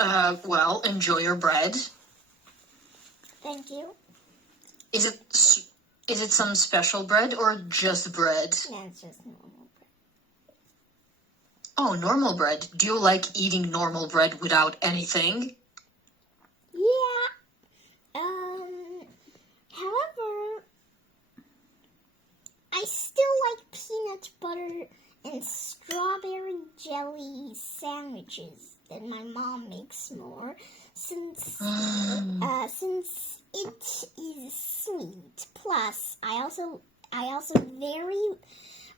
Well, enjoy your bread. Thank you. Is it some special bread or just bread? No, it's just normal bread. Oh, normal bread. Do you like eating normal bread without anything? Yeah. However, I still like peanut butter and strawberry jelly sandwiches that my mom makes more, since it is sweet. Plus, I also very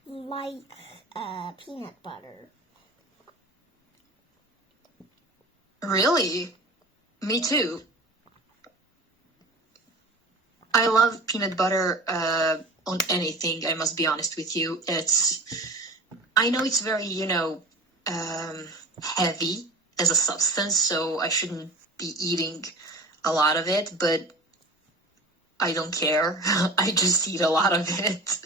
like peanut butter. Really? Me too. I love peanut butter on anything, I must be honest with you. I know it's very, heavy as a substance, so I shouldn't be eating a lot of it, but I don't care. I just eat a lot of it.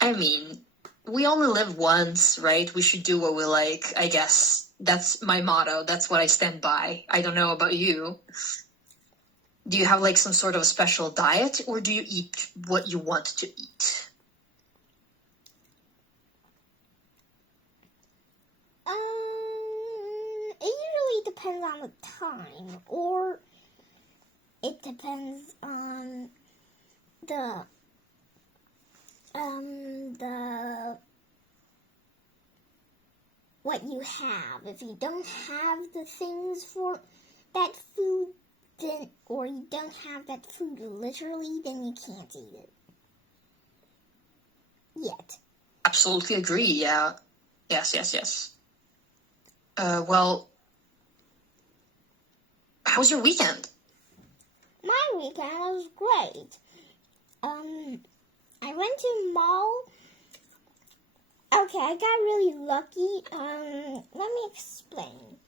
I mean, we only live once, right? We should do what we like, I guess. That's my motto. That's what I stand by. I don't know about you. Do you have like some sort of a special diet, or do you eat what you want to eat? It usually depends on the time, or it depends on the what you have. If you don't have the things for that food, then, or you don't have that food literally, then you can't eat it. Yet. Absolutely agree, yeah. Yes. Well, how was your weekend? My weekend was great. I went to mall. Okay, I got really lucky. Let me explain.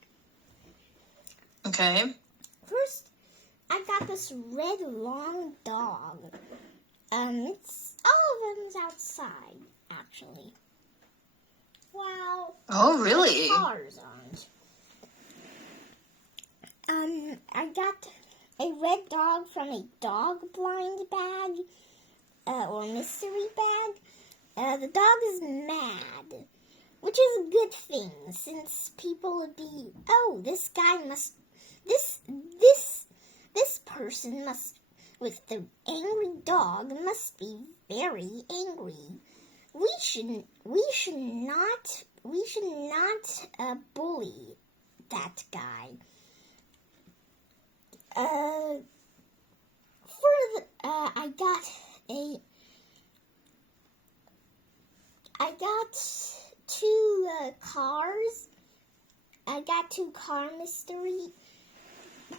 Okay. First, I got this red long dog. It's all of them's outside, actually. Wow. Oh, really? The cars aren't. I got a red dog from a dog blind bag, or mystery bag. The dog is mad, which is a good thing, since people would be, oh, this person must, with the angry dog, must be very angry. We should not bully that guy. I got two cars. I got two car mystery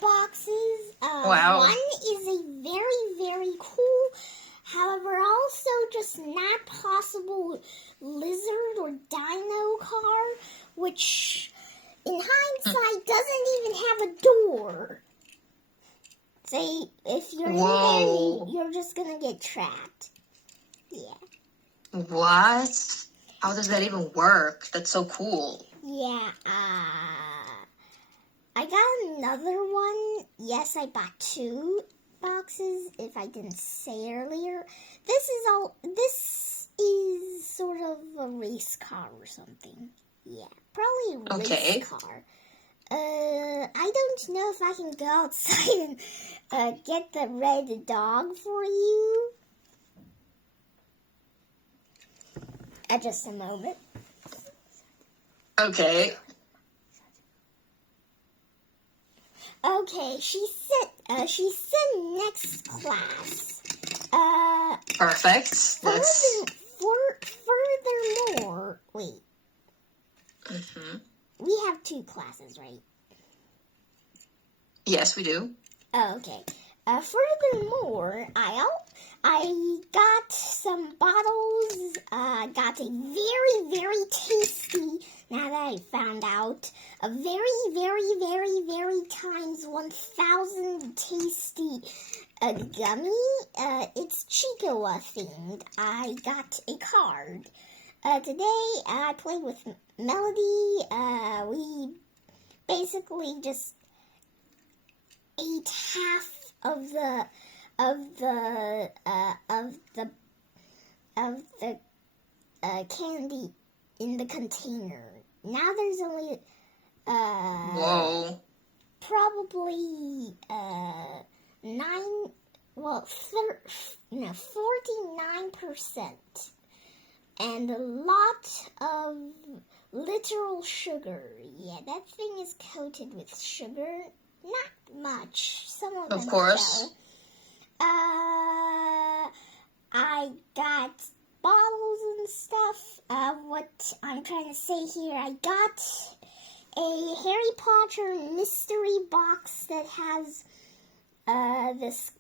boxes. Wow. One is a very, very cool, however, also just not possible lizard or dino car, which in hindsight doesn't even have a door. So if you're in there, you're just gonna get trapped. Yeah. What? How does that even work? That's so cool. Yeah, I got another one. Yes, I bought two boxes, if I didn't say earlier. This is sort of a race car or something. Yeah, probably a race car. I don't know if I can go outside and get the red dog for you. Just a moment. Okay. Okay, she said next class. Perfect. Furthermore, wait. Mm-hmm. We have two classes, right? Yes, we do. Oh, okay. Furthermore, I got some bottles. Got a very, very tasty, now that I found out, a very, very, very, very times 1,000 tasty gummy. It's Chicoa themed. I got a card. Today, I played with Melody. We basically just ate half of the of the candy in the container. Now there's only Whoa. probably 49%, and a lot of literal sugar. Yeah, that thing is coated with sugar. Not much. Some of Of them course. fell. I got bottles and stuff. What I'm trying to say here, I got a Harry Potter mystery box that has this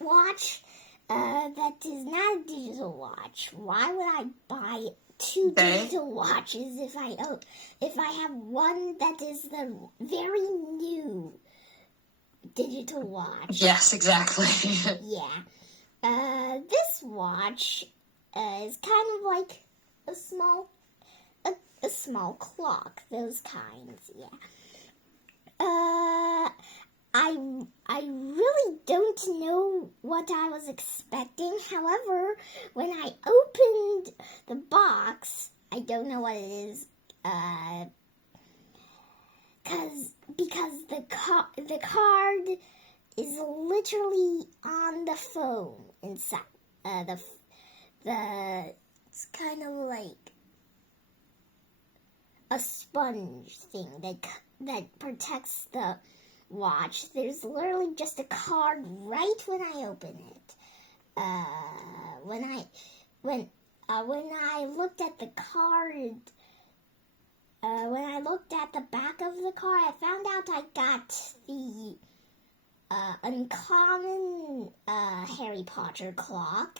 watch that is not a digital watch. Why would I buy two Okay. digital watches if I have one that is the very new digital watch? Yes, exactly. Yeah. This watch is kind of like a small clock. Those kinds. Yeah. I really don't know what I was expecting. However, when I opened the box, I don't know what it is. Because the card is literally on the phone inside. It's kind of like a sponge thing that protects the watch. There's literally just a card right when I open it. When I looked at the card, when I looked at the back of the card, I found out I got the uncommon Harry Potter clock.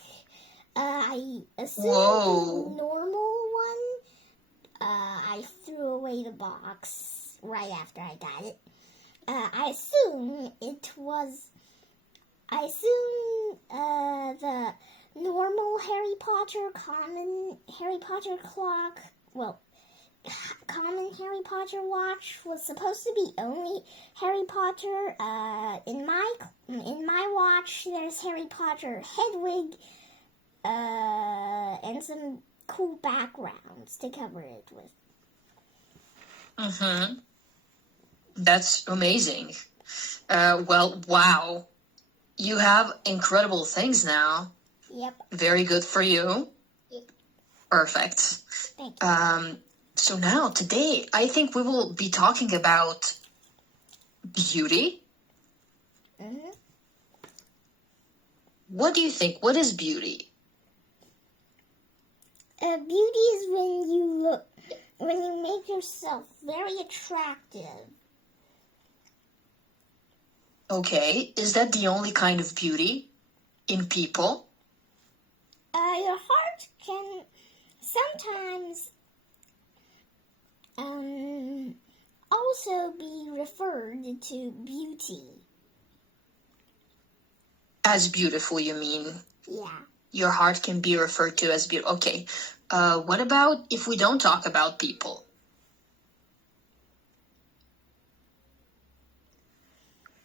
I assumed Whoa. the normal one. I threw away the box right after I got it. I assume the normal Harry Potter, common Harry Potter clock, common Harry Potter watch was supposed to be only Harry Potter. In my watch, there's Harry Potter Hedwig, and some cool backgrounds to cover it with. Mm-hmm. That's amazing. Well, wow. You have incredible things now. Yep. Very good for you. Yep. Perfect. Thank you. So now, today, I think we will be talking about beauty. Mm-hmm. What do you think? What is beauty? Beauty is when you make yourself very attractive. Okay, is that the only kind of beauty in people? Your heart can sometimes also be referred to beauty. As beautiful, you mean? Yeah. Your heart can be referred to as beautiful. Okay. What about if we don't talk about people?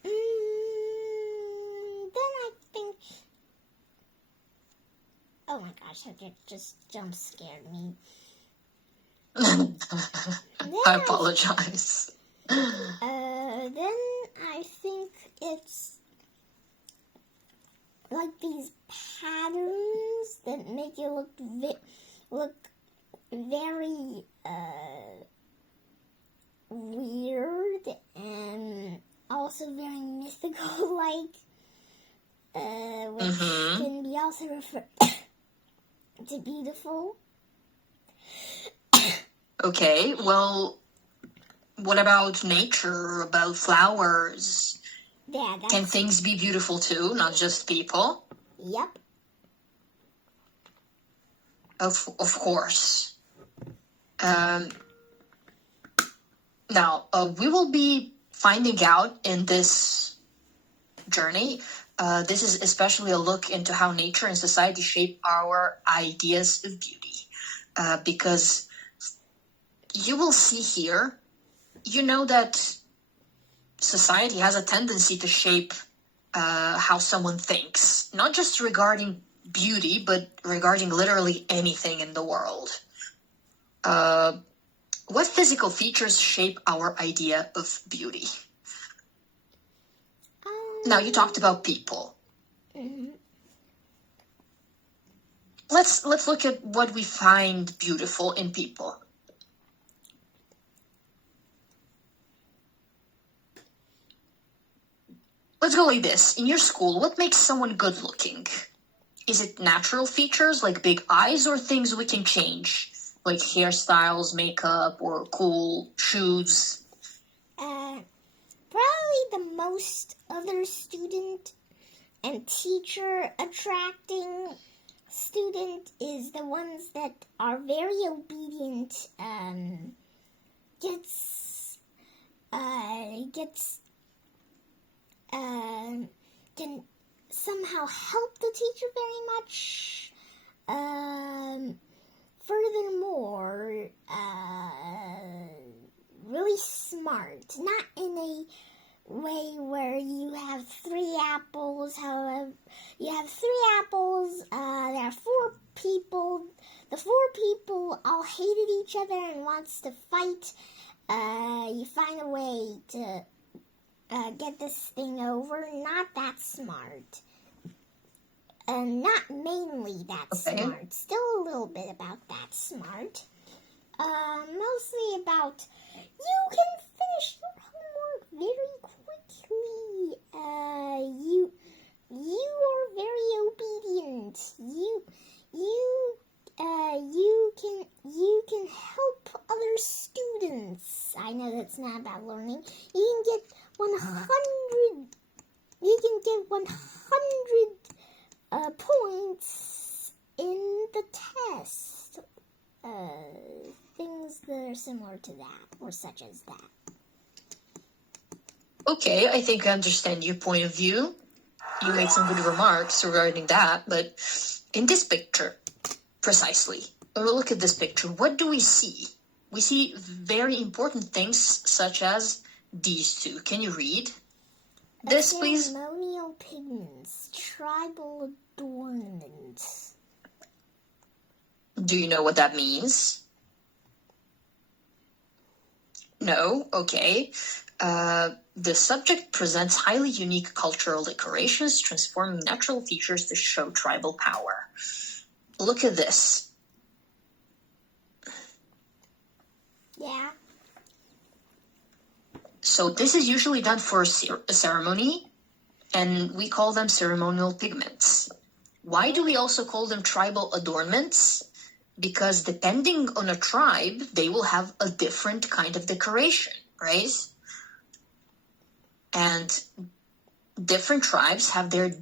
Then I think. Oh my gosh, that just jump scared me. I apologize. Then I think it's like these patterns that make you look very weird and also very mythical, which can be also referred to beautiful. Okay, well, what about nature, about flowers? Yeah, Can things be beautiful too, not just people? Yep. Of course. Now, we will be finding out in this journey. This is especially a look into how nature and society shape our ideas of beauty. because you will see here, you know that society has a tendency to shape how someone thinks, not just regarding beauty, but regarding literally anything in the world. What physical features shape our idea of beauty? Now, you talked about people. Mhm. Let's look at what we find beautiful in people. Let's go like this. In your school, what makes someone good looking? Is it natural features like big eyes or things we can change? Like hairstyles, makeup, or cool shoes? Probably the most other student and teacher attracting student is the ones that are very obedient, can somehow help the teacher very much. Furthermore, really smart, not in a way where you have three apples. However, you have three apples. There are four people. The four people all hated each other and wants to fight. You find a way to get this thing over. Not that smart. Not mainly that smart. Still a little bit about that smart. Mostly about you can finish your homework very quickly. You are very obedient. You can help other students. I know that's not about learning. You can get 100. You can get 100 points in the test. Things that are similar to that, or such as that. Okay, I think I understand your point of view. You made some good remarks regarding that, but in this picture, precisely, when we look at this picture, what do we see? We see very important things such as these two. Can you read this, please? Ceremonial pigments, tribal adornments. Do you know what that means? No? Okay. The subject presents highly unique cultural decorations, transforming natural features to show tribal power. Look at this. Yeah. So this is usually done for a ceremony, and we call them ceremonial pigments. Why do we also call them tribal adornments? Because depending on a tribe, they will have a different kind of decoration, right? And different tribes have their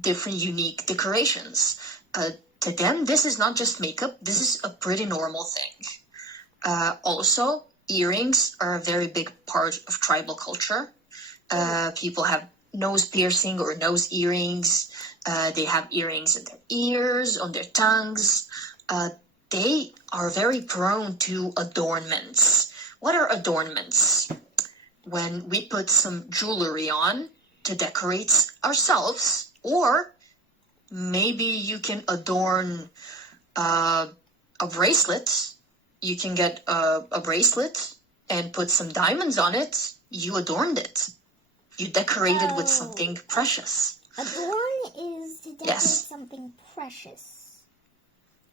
different unique decorations. To them, this is not just makeup, this is a pretty normal thing. Also, earrings are a very big part of tribal culture. People have nose piercing or nose earrings. They have earrings in their ears, on their tongues. They are very prone to adornments. What are adornments? When we put some jewelry on to decorate ourselves, or maybe you can adorn a bracelet. You can get a bracelet and put some diamonds on it. You adorned it. You decorated with something precious. Adorn is to decorate something precious,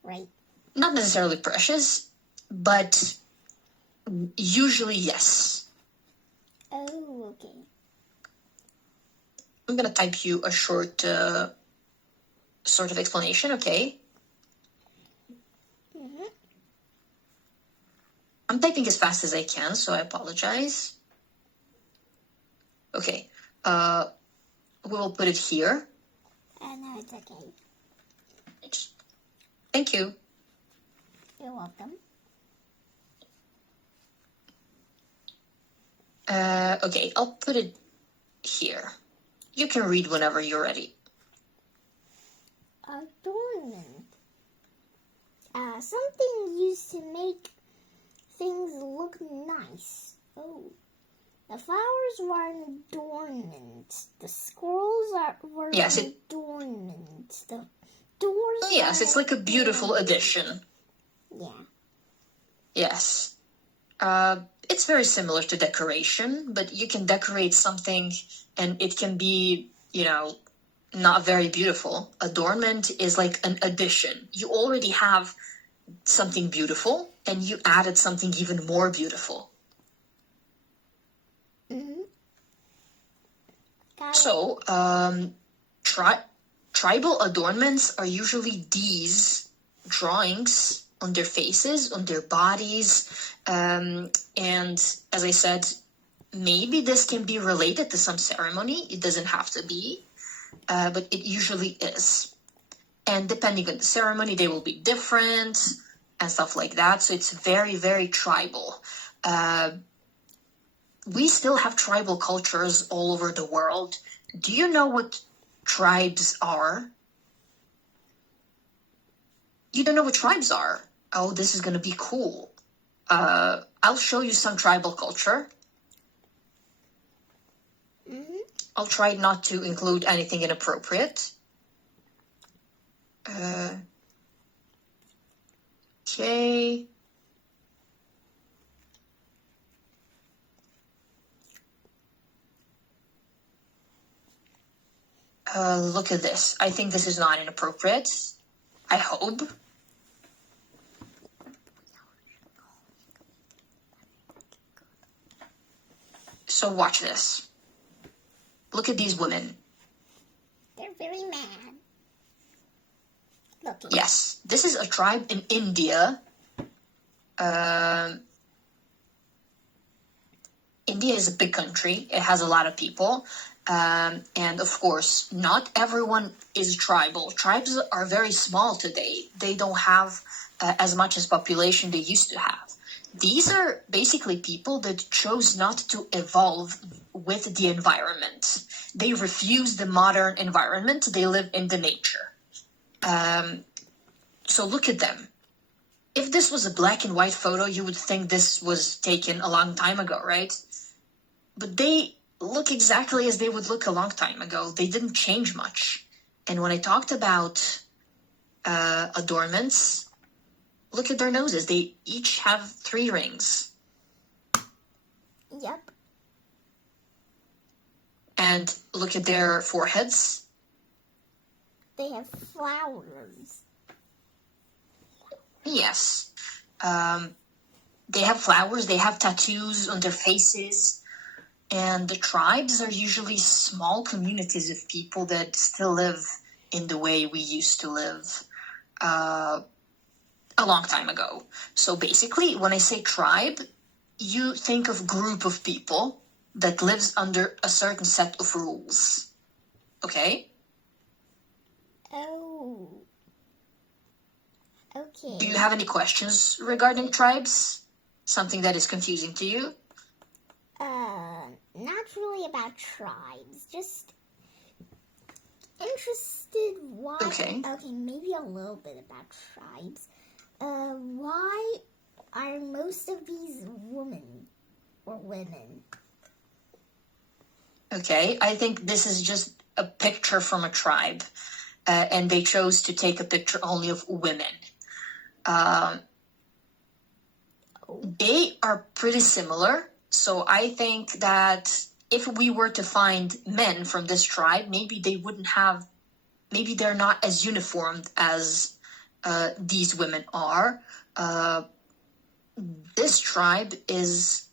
right? Not necessarily precious, but usually yes. Oh, okay. I'm going to type you a short sort of explanation, okay? Mm-hmm. I'm typing as fast as I can, so I apologize. Okay. We'll put it here. No, it's okay. Thank you. You're welcome. Okay, I'll put it here. You can read whenever you're ready. Adornment. something used to make things look nice. Oh, the flowers were an adornment. The squirrels were Yes, an adornment. The doors yes, were it's an like a beautiful adornment. addition. Yeah. Yes. It's very similar to decoration, but you can decorate something and it can be, not very beautiful. Adornment is like an addition. You already have something beautiful and you added something even more beautiful. Mm-hmm. Got it. So, tribal adornments are usually these drawings on their faces, on their bodies, and as I said, maybe this can be related to some ceremony. It doesn't have to be, but it usually is. And depending on the ceremony, they will be different and stuff like that. So it's very, very tribal. We still have tribal cultures all over the world. Do you know what tribes are? You don't know what tribes are? Oh, this is going to be cool. I'll show you some tribal culture. Mm-hmm. I'll try not to include anything inappropriate. Okay. Look at this. I think this is not inappropriate. I hope. So watch this. Look at these women. They're very mad. Looking. Yes, this is a tribe in India. India is a big country. It has a lot of people. And of course, not everyone is tribal. Tribes are very small today. They don't have as much as population they used to have. These are basically people that chose not to evolve with the environment. They refuse the modern environment. They live in the nature. So look at them. If this was a black and white photo, you would think this was taken a long time ago, right? But they look exactly as they would look a long time ago. They didn't change much. And when I talked about adornments, look at their noses. They each have 3 rings. Yep. And look at their foreheads. They have flowers. Yes. They have flowers. They have tattoos on their faces. And the tribes are usually small communities of people that still live in the way we used to live a long time ago. So basically, when I say tribe, you think of group of people that lives under a certain set of rules. Okay? Oh. Okay. Do you have any questions regarding tribes? Something that is confusing to you? Not really about tribes. Just interested why. Okay. Okay, maybe a little bit about tribes. Why are most of these women or women? Okay, I think this is just a picture from a tribe, and they chose to take a picture only of women. They are pretty similar, so I think that if we were to find men from this tribe, maybe they're not as uniformed as these women are. This tribe is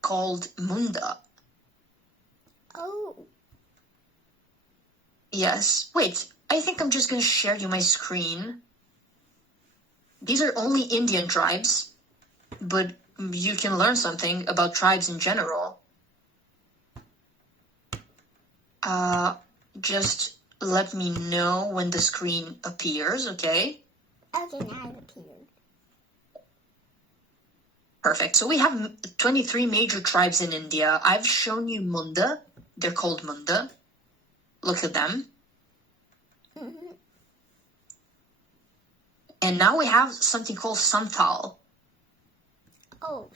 called Munda. Oh. Yes. Wait, I think I'm just going to share you my screen. These are only Indian tribes, but you can learn something about tribes in general. Just let me know when the screen appears, okay? Okay, now it appeared. Perfect. So we have 23 major tribes in India. I've shown you Munda. They're called Munda. Look at them. Mm-hmm. And now we have something called Santal. Oh,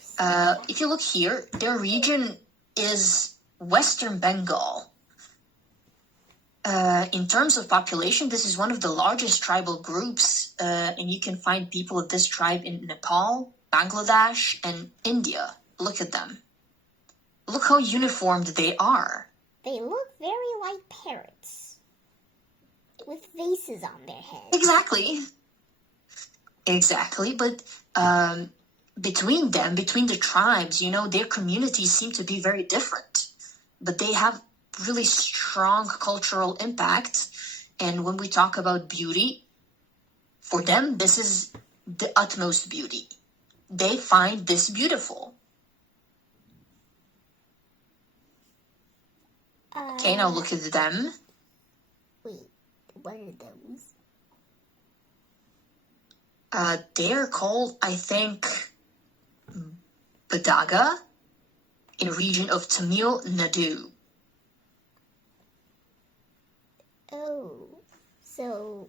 If you look here, their region is Western Bengal. In terms of population, this is one of the largest tribal groups, and you can find people of this tribe in Nepal, Bangladesh, and India. Look at them. Look how uniformed they are. they look very like parrots with faces on their heads. Exactly, but between them, between the tribes, their communities seem to be very different, but they have really strong cultural impact. And when we talk about beauty, for them, this is the utmost beauty. They find this beautiful. Okay, now look at them. Wait, what are those? They're called, I think, Badaga, in region of Tamil Nadu. Oh, so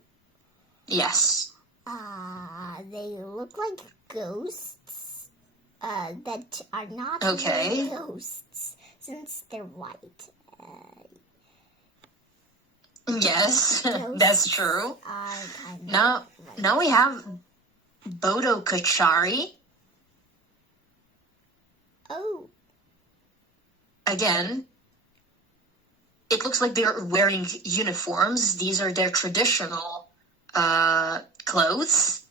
Yes. they look like ghosts that are not Okay. really ghosts since they're white. Yes, that's true. Are kind of Now we have Bodo Kachari. Oh, Again, it looks like they're wearing uniforms. These are their traditional clothes.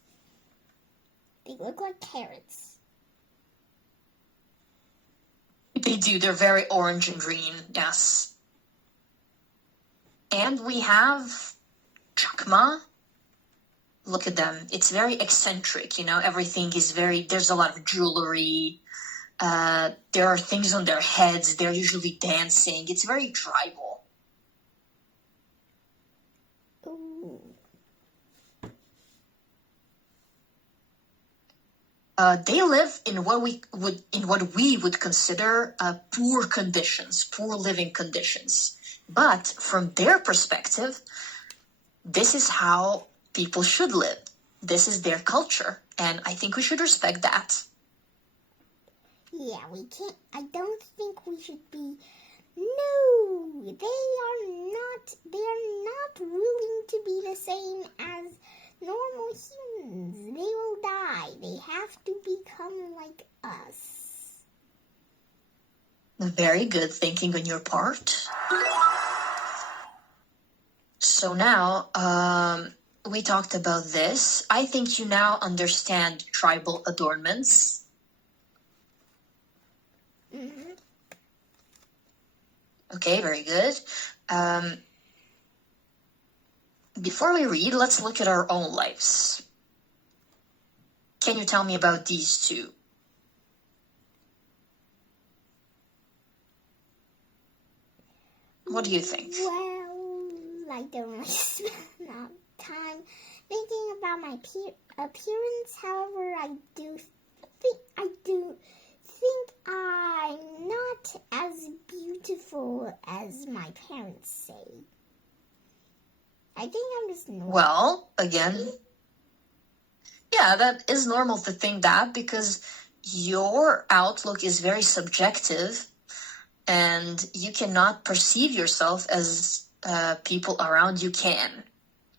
they look like carrots. They do. They're very orange and green. Yes. And we have Chakma. Look at them. It's very eccentric. Everything is there's a lot of jewelry. There are things on their heads. They're usually dancing. It's very tribal. Ooh. They live in what we would consider poor conditions, poor living conditions. But from their perspective, this is how people should live. This is their culture, and I think we should respect that. Yeah, we can't. I don't think we should be. No, they are not willing to be the same as normal humans. They will die. They have to become like us. Very good thinking on your part. So now, we talked about this. I think you now understand tribal adornments. Mm-hmm. Okay, very good. Before we read, let's look at our own lives. Can you tell me about these two? What do you think? Well, I don't really spend enough time thinking about my appearance. However, I do think I'm not as beautiful as my parents say. I think I'm just normal. Well, again, yeah, that is normal to think that because your outlook is very subjective and you cannot perceive yourself as people around you can.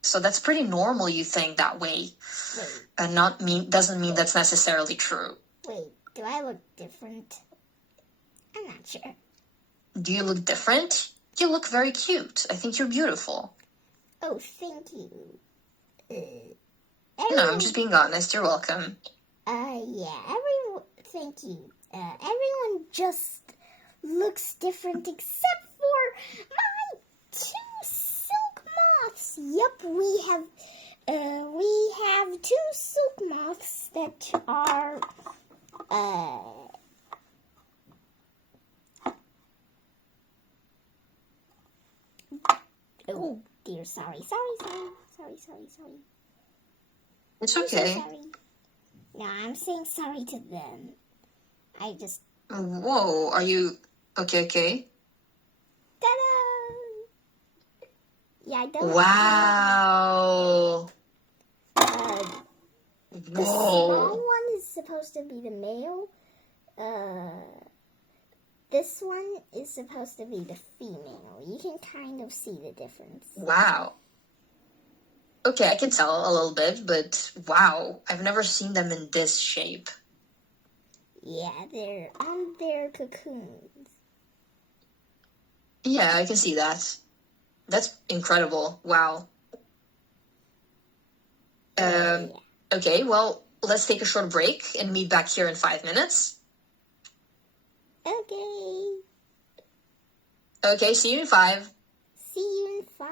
So that's pretty normal you think that way. Wait, And doesn't mean that's necessarily true. wait, do I look different? I'm not sure. Do you look different? You look very cute. I think you're beautiful. Oh, thank you. No, I'm just being honest. You're welcome. Thank you. Everyone just looks different except for my two silk moths. Yep, we have two silk moths that are, oh dear, sorry. It's I'm so okay. sorry. No, I'm saying sorry to them. I just, Whoa, are you... Okay. ta-da! Yeah, I don't. Wow. The small Whoa. one is supposed to be the male. This one is supposed to be the female. You can kind of see the difference. Wow. Okay, I can tell a little bit, but wow, I've never seen them in this shape. Yeah, they're on their cocoons. Yeah, I can see that. That's incredible. Wow. Yeah. Okay, well, let's take a short break and meet back here in 5 minutes. Okay. Okay, see you in 5. See you in 5.